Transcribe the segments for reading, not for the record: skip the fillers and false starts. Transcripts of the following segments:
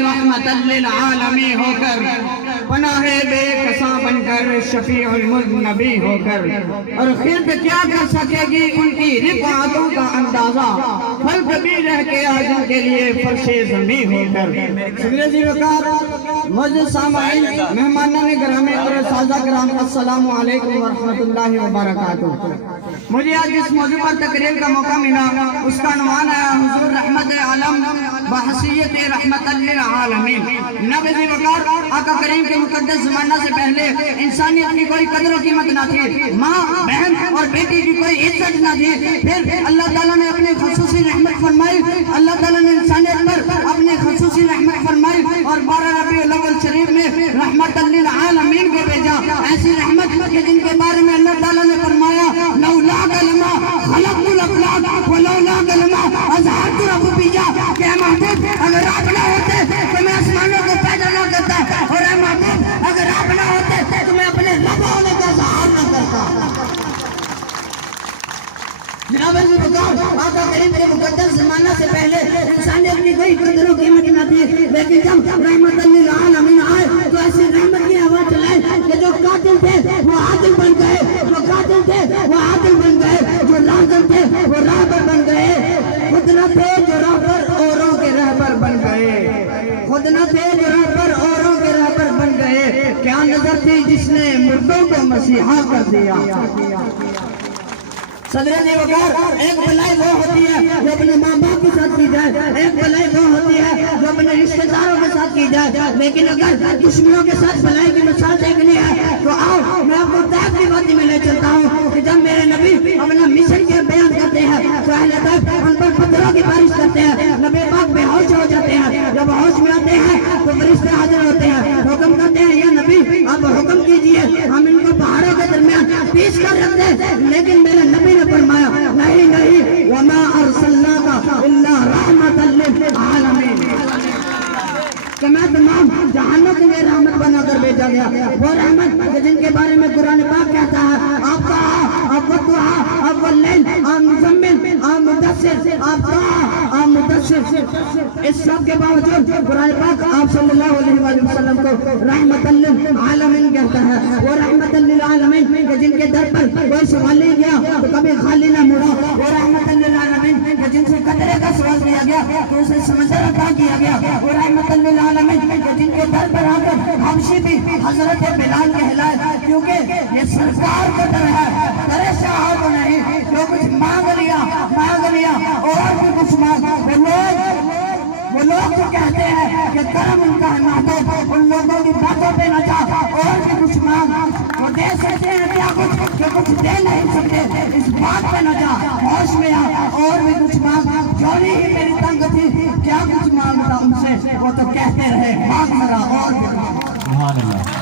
رحمت للعالمین ہو کر، پناہ بے کساں بن کر، شفیع المذنبی ہو کر، اور خرد کیا کر سکے گی ان کی رفعتوں کا اندازہ، خلق بھی رہ کے آج ان کے لیے فرش زمین ہو کر۔ سیدی وقار معزز سامعین، مہمانان گرامی اور سازہ کرام، السلام علیکم ورحمۃ اللہ وبرکاتہ۔ مجھے آج جس موضوع پر تقریر کا موقع ملا اس کا عنوان ہے حضور رحمت عالم بحیثیت رحمت للعالمین۔ نبی وقار آقا کریم کے مقدس زمانہ سے پہلے انسانیت کی کوئی قدر و قیمت نہ تھی، ماں بہن اور بیٹی کی کوئی عزت نہ تھی۔ پھر اللہ تعالیٰ نے اپنی خصوصی رحمت فرمائی، اللہ تعالیٰ نے انسانیت پر اپنی خصوصی رحمت فرمائی اور 12 ربیع الاول شریف میں رحمت للعالمین کو بھیجا۔ ایسی رحمت کہ جن کے بارے میں اللہ تعالیٰ نے فرمایا لولا کلمہ خلقت الافلاک ولولا کلمہ اظہرت ربوبیہ، کہ اے محبوب اگر آپ نہ ہوتے تو میں آسمانوں کو پیدا نہ کرتا، اور اے محبوب اگر آپ نہ ہوتے تو میں اپنے رب ہونے کا اظہار نہ کرتا۔ جناب آقا کریم کے مقدس زمانہ سے پہلے انسانیت کی کوئی قدر و قیمت نہ تھی، لیکن جب رحمت للعالمین آئے تو ایسی رحمت کی ہوا چلائی کہ جو قاتل تھے وہ عادل بن گئے، جو قاتل تھے وہ عادل بن گئے، جو لازم تھے وہ راہبر بن گئے، خود نہ تھے جو راہبر اوروں کے رہبر بن گئے، خود نہ تھے جو راہبر اوروں کے رہبر بن گئے۔ کیا نظر تھی جس نے مردوں کو مسیحا کر دیا۔ صدر وقار ایک بلائی وہ ہوتی ہے جو اپنے ماں باپ کے ساتھ کی جائے، ایک بلائی وہ ہوتی ہے جو اپنے رشتہ داروں کے ساتھ کی جائے، لیکن اگر دشمنوں کے ساتھ بلائی کی مثال دیکھنی ہے تو آؤ میں آپ کو طائف کی وادی میں لے چلتا ہوں کہ جب میرے نبی اپنا مشن کے بیان کرتے ہیں تو اہل طائف ان پر پتھروں کی بارش کرتے ہیں، نبی پاک بے ہوش ہو جاتے ہیں، جب ہوش میں آتے ہیں تو فرشتے حاضر ہوتے ہیں، حکم کرتے ہیں یا نبی آپ حکم کیجئے ہم ان کو پہاڑوں کے درمیان پیس کر رکھ دیں، لیکن میرے نبی نے فرمایا نہیں نہیں وما ارسلناک الا رحمت للعالمین، کہ میں تمام جہانوں کے لیے رحمت بنا کر بھیجا گیا۔ وہ رحمت جن کے بارے میں قرآن پاک کہتا ہے آپ کا آپ والضحیٰ آپ واللیل آپ مزمل آپ مدثر آپ طاعہ آپ مدثر، اس سب کے باوجود قرآن پاک آپ صلی اللہ علیہ وآلہ وسلم کو رحمت للعالمین کہتا ہے۔ وہ رحمت للعالمین کہ جن کے در پر کوئی سوال نہیں گیا تو کبھی خالی نہ مڑا، وہ رحمت للعالمین کہ جن سے قطرے کا سوال کیا گیا تو اسے سمندر عطا کیا گیا، وہ رحمت للعالمین کہ جن کے در پر آ کر حبشی بھی حضرت بلال کہلائے، کیونکہ یہ سرکار کا در ہے، در شاہ کو نہیں، جو کچھ مانگ لیا اور بھی کچھ مانگ۔ وہ لوگ جو کہتے ہیں کہ کرم ان کا ہے محبوب، ان لوگوں کی باتوں پہ نہ جا اور بھی کچھ مانگ، وہ دے سکتے ہیں کیا کچھ کہ کچھ دے نہیں سکتے، اس بات پہ نہ جا، ہوش میں آ اور بھی کچھ مانگ۔ جوڑی ہی میری تنگ تھی کیا کچھ مانگتا ان سے، وہ تو کہتے رہے مانگ مرا اور بھی مانگ۔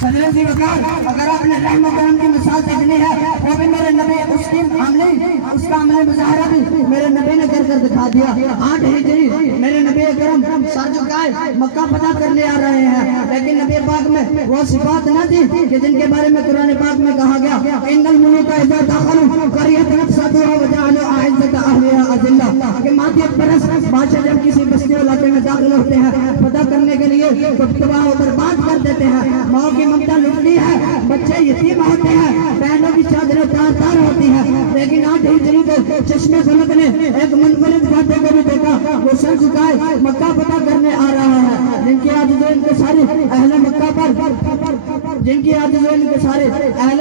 صدر وقار اگر آپ نے رحم و کرم کی مثال دیکھنی ہے وہ بھی میرے نبی اس کا عملی مظاہرہ بھی میرے نبی نے کر دکھا دیا۔ 8 ہجری میرے نبی کرم سر جھکائے مکہ فتح کرنے آ رہے ہیں، لیکن نبی پاک میں وہ صفات نہ تھی کہ جن کے بارے میں قرآن پاک میں کہا گیا ان الملوک اذا دخلوا قریۃ افسدوها وجعلوا اعزۃ اہلها اذلہ، کہ مادیت پرست بادشاہ جب کسی بستی علاقے میں داخل ہوتے ہیں فتح کرنے کے لیے تو تباہ و برباد کر دیتے ہیں، ماں کی ممتا لٹتی ہے، بچے یتیم ہوتے ہیں، بہنوں کی چادریں تار ہوتی ہیں، لیکن 8 ہجری کو چشمے فلک نے ایک منفرد فاتح کو بھی دیکھا، وہ سر جھکائے مکہ فتح کرنے آ رہا ہے، جن کی عادت ان کے سارے اہل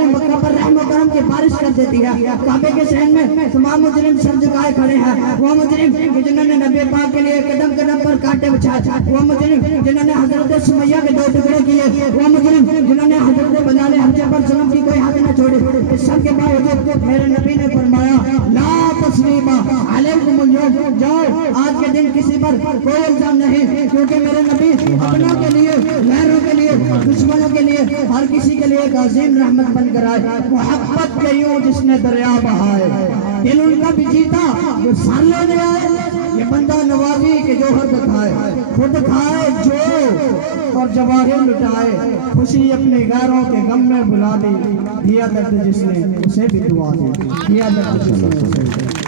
مکہ پر رحم و کرم کی بارش کر دیتی ہے۔ کعبے کے صحن میں تمام مجرم سر جھکائے کھڑے ہیں، وہ مجرم جنہوں نے نبی پاک کے لیے قدم قدم پر کانٹے بچھائے، وہ مجرم جنہوں نے حضرت سمیہ کے 2 ٹکڑے کیے، وہ مجرم جنہوں نے حضرت بلال حبشہ پر ظلم کی کوئی حد نہ چھوڑی، اس سب کے باوجود میرے نبی نے فرمایا لا تسلیم علیکم اليوم، جاؤ آج کے دن کسی پر کوئی الزام نہیں، کیونکہ میرے نبی اپنوں کے لیے غیروں کے لیے دشمنوں کے لیے ہر کسی کے لیے ایک عظیم رحمت بن کر آئے۔ محبت کے یوں جس نے دریا بہائے، دل ان کا بھی جیتا جو سر لینے آئے، یہ بندہ نوازی کے جو خود کھائے جو اور جواہر لٹائے، خوشی اپنے غیروں کے غم میں بلا دی، دیا درد جس نے اسے بھی دعا دی، دیا درد جس نے اسے